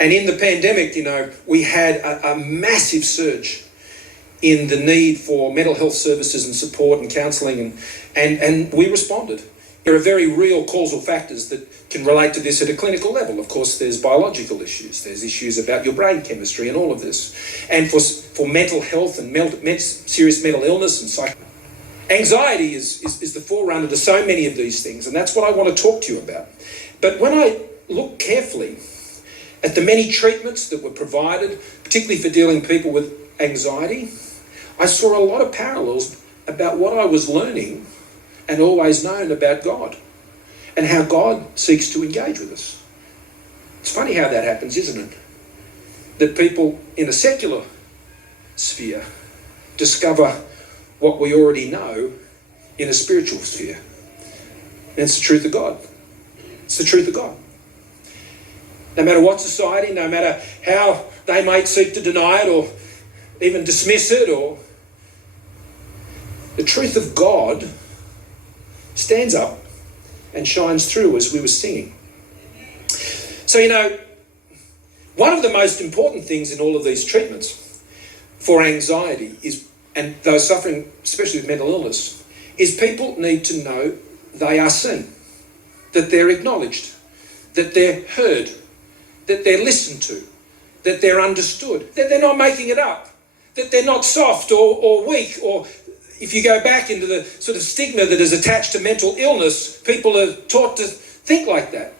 And in the pandemic, we had a massive surge in the need for mental health services and support and counselling, and we responded. There are very real causal factors that can relate to this at a clinical level. Of course, there's biological issues, there's issues about your brain chemistry and all of this. And for mental health and serious mental illness and anxiety is the forerunner to so many of these things, and that's what I want to talk to you about. But when I look carefully at the many treatments that were provided, particularly for dealing with people with anxiety, I saw a lot of parallels about what I was learning and always known about God and how God seeks to engage with us. It's funny how that happens, isn't it? That people in a secular sphere discover what we already know in a spiritual sphere. And it's the truth of God. It's the truth of God. No matter what society, no matter how they might seek to deny it or even dismiss it, or the truth of God stands up and shines through, as we were singing. So, one of the most important things in all of these treatments for anxiety is, and those suffering, especially with mental illness, is people need to know they are seen, that they're acknowledged, that they're heard, that they're listened to, that they're understood, that they're not making it up, that they're not soft or weak, or if you go back into the sort of stigma that is attached to mental illness, people are taught to think like that.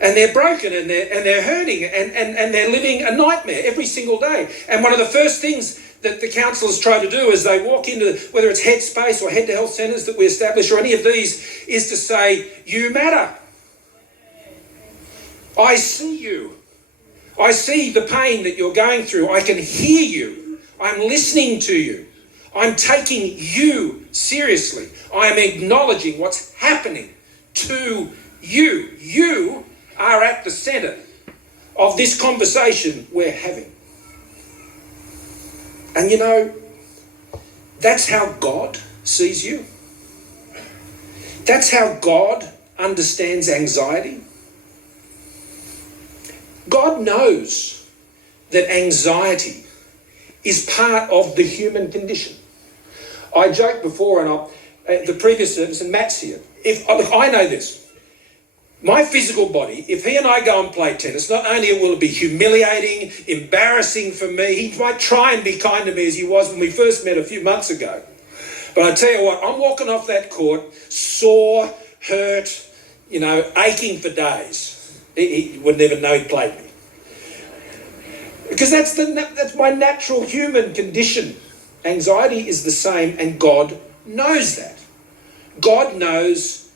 And they're broken and they're hurting and they're living a nightmare every single day. And one of the first things that the counsellors try to do as they walk into, whether it's Headspace or Head to Health centres that we establish or any of these, is to say, you matter. I see you. I see the pain that you're going through. I can hear you. I'm listening to you. I'm taking you seriously. I am acknowledging what's happening to you. You are at the centre of this conversation we're having. And that's how God sees you. That's how God understands anxiety. God knows that anxiety is part of the human condition. I joked before, and the previous service, and Matt's here. I know this. My physical body, if he and I go and play tennis, not only will it be humiliating, embarrassing for me, he might try and be kind to me as he was when we first met a few months ago. But I tell you what, I'm walking off that court, sore, hurt, aching for days. He would never know he played me. Because that's my natural human condition. Anxiety is the same, and God knows that. God knows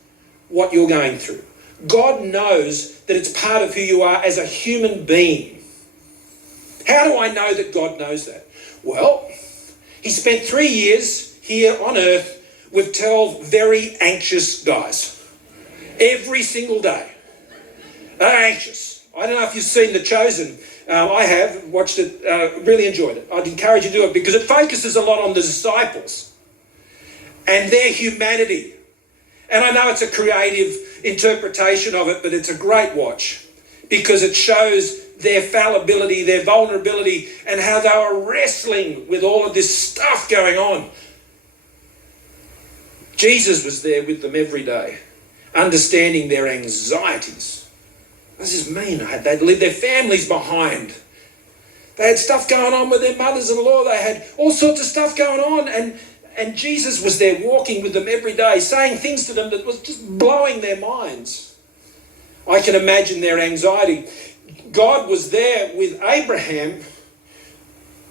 what you're going through. God knows that it's part of who you are as a human being. How do I know that God knows that? Well, he spent 3 years here on earth with 12 very anxious guys. Every single day. They're anxious. I don't know if you've seen The Chosen. I have watched it, really enjoyed it. I'd encourage you to do it because it focuses a lot on the disciples and their humanity. And I know it's a creative interpretation of it, but it's a great watch because it shows their fallibility, their vulnerability, and how they were wrestling with all of this stuff going on. Jesus was there with them every day, understanding their anxieties. What does this mean? They'd leave their families behind. They had stuff going on with their mothers-in-law. They had all sorts of stuff going on. And Jesus was there walking with them every day, saying things to them that was just blowing their minds. I can imagine their anxiety. God was there with Abraham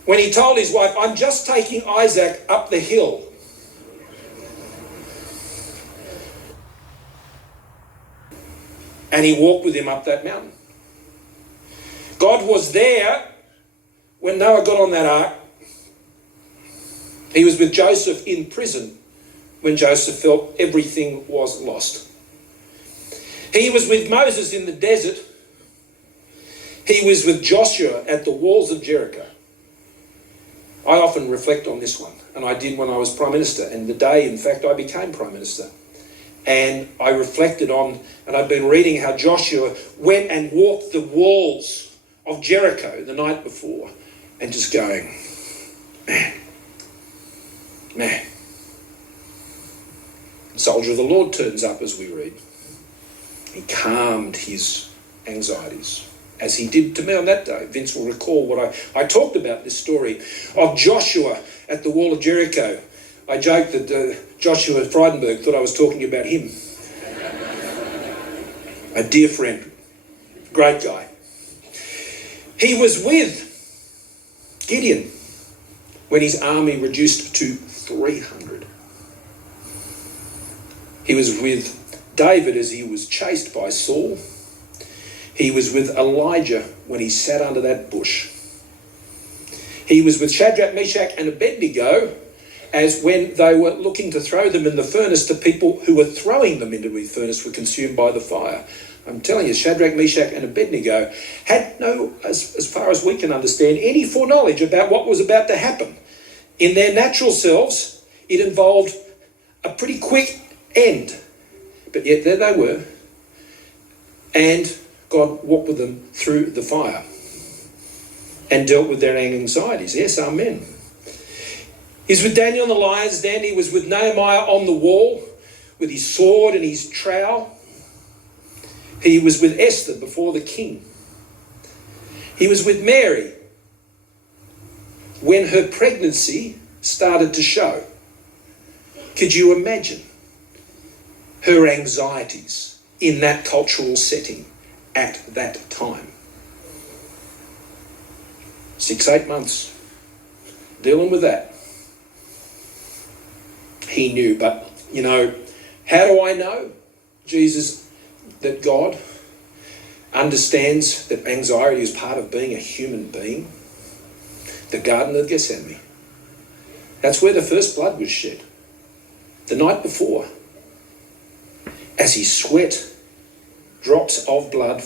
when he told his wife, I'm just taking Isaac up the hill. And he walked with him up that mountain. God was there when Noah got on that ark. He was with Joseph in prison when Joseph felt everything was lost. He was with Moses in the desert. He was with Joshua at the walls of Jericho. I often reflect on this one, and I did when I was Prime Minister, and the day, in fact, I became Prime Minister. And I reflected on, and I've been reading how Joshua went and walked the walls of Jericho the night before and just going, man. The soldier of the Lord turns up, as we read. He calmed his anxieties, as he did to me on that day. Vince will recall what I talked about this story of Joshua at the wall of Jericho. I joked that Joshua Frydenberg thought I was talking about him. A dear friend, great guy. He was with Gideon when his army reduced to 300. He was with David as he was chased by Saul. He was with Elijah when he sat under that bush. He was with Shadrach, Meshach and Abednego as when they were looking to throw them in the furnace, the people who were throwing them into the furnace were consumed by the fire. I'm telling you, Shadrach, Meshach and Abednego had no, as far as we can understand, any foreknowledge about what was about to happen. In their natural selves, it involved a pretty quick end. But yet there they were. And God walked with them through the fire and dealt with their anxieties. Yes, amen. He's with Daniel in the lion's den. He was with Nehemiah on the wall with his sword and his trowel. He was with Esther before the king. He was with Mary when her pregnancy started to show. Could you imagine her anxieties in that cultural setting at that time? 6-8 months dealing with that. He knew, but how do I know that God understands that anxiety is part of being a human being? The Garden of Gethsemane. That's where the first blood was shed. The night before. As he sweat drops of blood